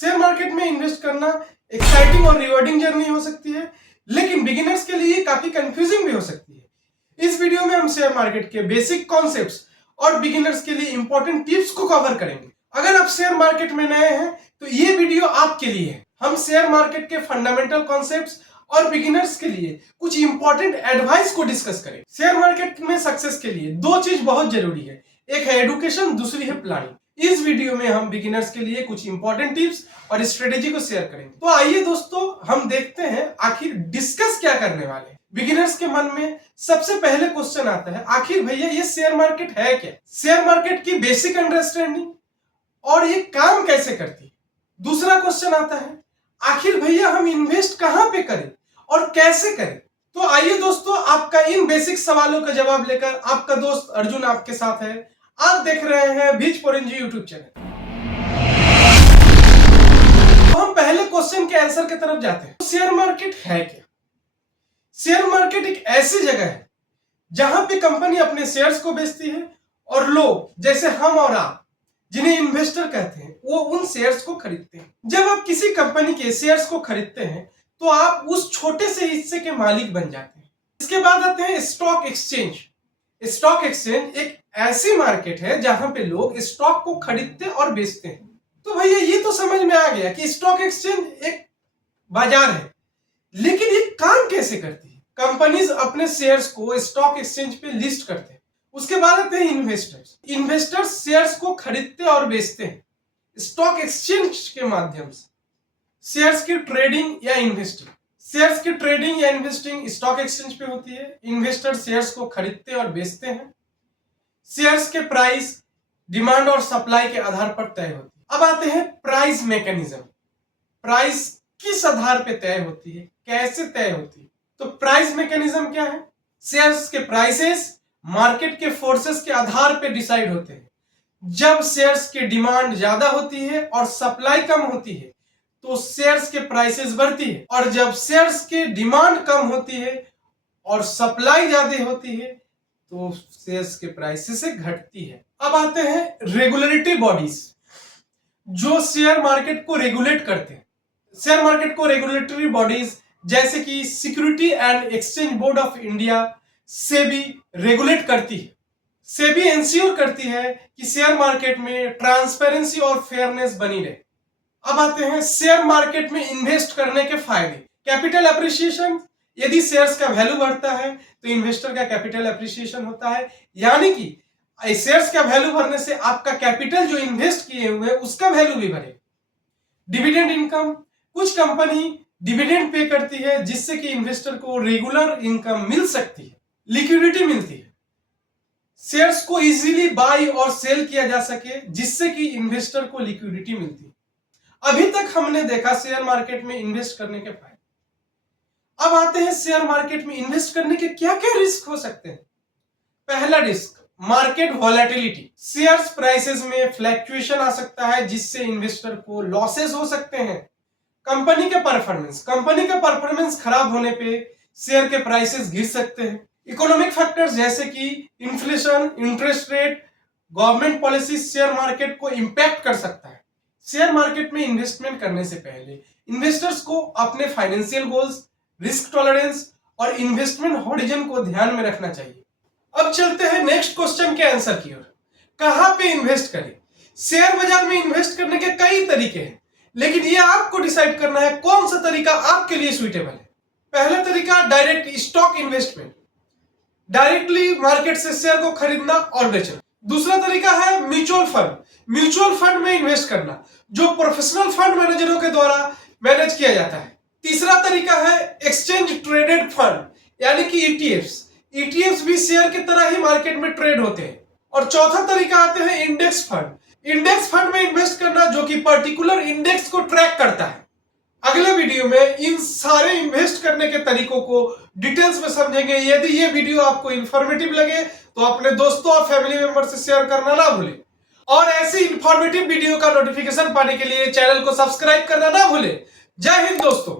Share market में invest करना exciting और रिवॉर्डिंग जर्नी हो सकती है, लेकिन बिगिनर्स के लिए काफी कंफ्यूजिंग भी हो सकती है। इस वीडियो में हम शेयर मार्केट के बेसिक कॉन्सेप्ट्स और बिगिनर्स के लिए इंपॉर्टेंट टिप्स को कवर करेंगे। अगर आप शेयर मार्केट में नए हैं तो ये वीडियो आपके लिए है। हम शेयर मार्केट के फंडामेंटल कॉन्सेप्ट्स और बिगिनर्स के लिए कुछ इंपॉर्टेंट एडवाइस को डिस्कस करें। शेयर मार्केट में सक्सेस के लिए दो चीज बहुत जरूरी है, एक है एडुकेशन, दूसरी है प्लानिंग। इस वीडियो में हम बिगिनर्स के लिए कुछ इंपॉर्टेंट टिप्स और स्ट्रेटेजी को शेयर करेंगे। तो आइए दोस्तों, हम देखते हैं आखिर डिस्कस क्या करने वाले हैं। बिगिनर्स के मन में सबसे पहले क्वेश्चन आता है, आखिर भैया ये शेयर मार्केट है क्या? शेयर मार्केट की बेसिक अंडरस्टैंडिंग और ये काम कैसे करती है। दूसरा क्वेश्चन आता है, आखिर भैया हम इन्वेस्ट कहां पे करें और कैसे करें। तो आइए दोस्तों, आपका इन बेसिक सवालों का जवाब लेकर आपका दोस्त अर्जुन आपके साथ है। आप देख रहे हैं बीजपोरेंजी यूट्यूब चैनल। तो हम पहले क्वेश्चन के आंसर की तरफ जाते हैं। शेयर मार्केट है क्या? शेयर मार्केट एक ऐसी जगह है जहां पे कंपनी अपने शेयर्स को बेचती है और लोग जैसे हम और आप, जिन्हें इन्वेस्टर कहते हैं, वो उन शेयर्स को खरीदते हैं। जब आप किसी कंपनी के शेयर्स को खरीदते हैं तो आप उस छोटे से हिस्से के मालिक बन जाते हैं। इसके बाद आते हैं स्टॉक एक्सचेंज। स्टॉक एक्सचेंज एक ऐसी मार्केट है जहां पे लोग स्टॉक को खरीदते और बेचते हैं। तो भैया ये तो समझ में आ गया कि स्टॉक एक्सचेंज एक बाजार है, लेकिन ये काम कैसे करती है? कंपनीज अपने शेयर्स को स्टॉक एक्सचेंज पे लिस्ट करते हैं। उसके बाद आते हैं इन्वेस्टर्स। इन्वेस्टर्स शेयर्स को खरीदते और बेचते हैं स्टॉक एक्सचेंज के माध्यम से। शेयर्स की ट्रेडिंग या इन्वेस्टिंग, शेयर्स की ट्रेडिंग या इन्वेस्टिंग स्टॉक एक्सचेंज पे होती है। इन्वेस्टर शेयर्स को खरीदते और बेचते हैं। शेयर्स के प्राइस डिमांड और सप्लाई के आधार पर तय होती है। अब आते हैं प्राइस मैकेनिज्म। प्राइस किस आधार पे तय होती है, कैसे तय होती है? तो प्राइस मैकेनिज्म क्या है? शेयर्स के प्राइसेस मार्केट के फोर्सेस के आधार पे डिसाइड होते हैं। जब शेयर्स की डिमांड ज्यादा होती है और सप्लाई कम होती है तो शेयर्स के प्राइसेस बढ़ती है, और जब शेयर्स की डिमांड कम होती है और सप्लाई ज्यादा होती है तो शेयर्स के प्राइसेस घटती है। अब आते हैं रेगुलेटरी बॉडीज जो शेयर मार्केट को रेगुलेट करते हैं। शेयर मार्केट को रेगुलेटरी बॉडीज जैसे कि security and exchange board of India, SEBI regulate करती है। सेबी इंश्योर करती है कि शेयर मार्केट में ट्रांसपेरेंसी और फेयरनेस बनी रहे। अब आते हैं शेयर मार्केट में इन्वेस्ट करने के फायदे। कैपिटल एप्रिसिएशन, यदि शेयर्स का वैल्यू बढ़ता है तो इन्वेस्टर का कैपिटल एप्रिसिएशन होता है, यानी कि शेयर्स का वैल्यू बढ़ने से आपका कैपिटल जो इन्वेस्ट किए हुए उसका वैल्यू भी बढ़ेगा। डिविडेंड इनकम, कुछ कंपनी डिविडेंड पे करती है जिससे कि इन्वेस्टर को रेगुलर इनकम मिल सकती है। लिक्विडिटी मिलती है, शेयर्स को इजीली बाय और सेल किया जा सके जिससे कि इन्वेस्टर को लिक्विडिटी मिलती है। अभी तक हमने देखा शेयर मार्केट में इन्वेस्ट करने के फायदे। अब आते हैं शेयर मार्केट में इन्वेस्ट करने के क्या क्या रिस्क हो सकते हैं। पहला risk, market volatility. Shares prices में फ्लैक्चुएशन आ सकता है जिससे इन्वेस्टर को लॉसेस हो सकते हैं। कंपनी के परफॉर्मेंस खराब होने पे शेयर के प्राइसेस गिर सकते हैं। इकोनॉमिक फैक्टर्स जैसे कि inflation, interest rate, government policy share market को इंपैक्ट कर सकता है। शेयर मार्केट में इन्वेस्टमेंट करने से पहले इन्वेस्टर्स को अपने फाइनेंशियल गोल्स, रिस्क टॉलरेंस और इन्वेस्टमेंट हॉरिजन को ध्यान में रखना चाहिए। अब चलते हैं नेक्स्ट क्वेश्चन के आंसर की ओर। कहां पे इन्वेस्ट करें? शेयर बाजार में इन्वेस्ट करने के कई तरीके हैं, लेकिन ये आपको डिसाइड करना है कौन सा तरीका आपके लिए सुइटेबल है। पहला तरीका, direct stock investment, directly market से शेयर को खरीदना और बेचना। दूसरा तरीका है म्यूचुअल फंड। म्यूचुअल फंड में इन्वेस्ट करना जो प्रोफेशनल फंड मैनेजरों के द्वारा मैनेज किया जाता है। तीसरा तरीका है एक्सचेंज ट्रेडेड फंड, यानी कि ईटीएफ्स। ईटीएफ्स भी शेयर की तरह ही मार्केट में ट्रेड होते हैं। और चौथा तरीका आते हैं इंडेक्स फंड। इंडेक्स फंड में इन्वेस्ट करना जो कि पर्टिकुलर इंडेक्स को ट्रैक करता है। अगले वीडियो में इन सारे इन्वेस्ट करने के तरीकों को डिटेल्स में समझेंगे। यदि ये वीडियो आपको इंफॉर्मेटिव लगे तो अपने दोस्तों और फैमिली मेंबर से शेयर करना ना भूलें, और ऐसी इंफॉर्मेटिव वीडियो का नोटिफिकेशन पाने के लिए चैनल को सब्सक्राइब करना ना भूलें। जय हिंद दोस्तों।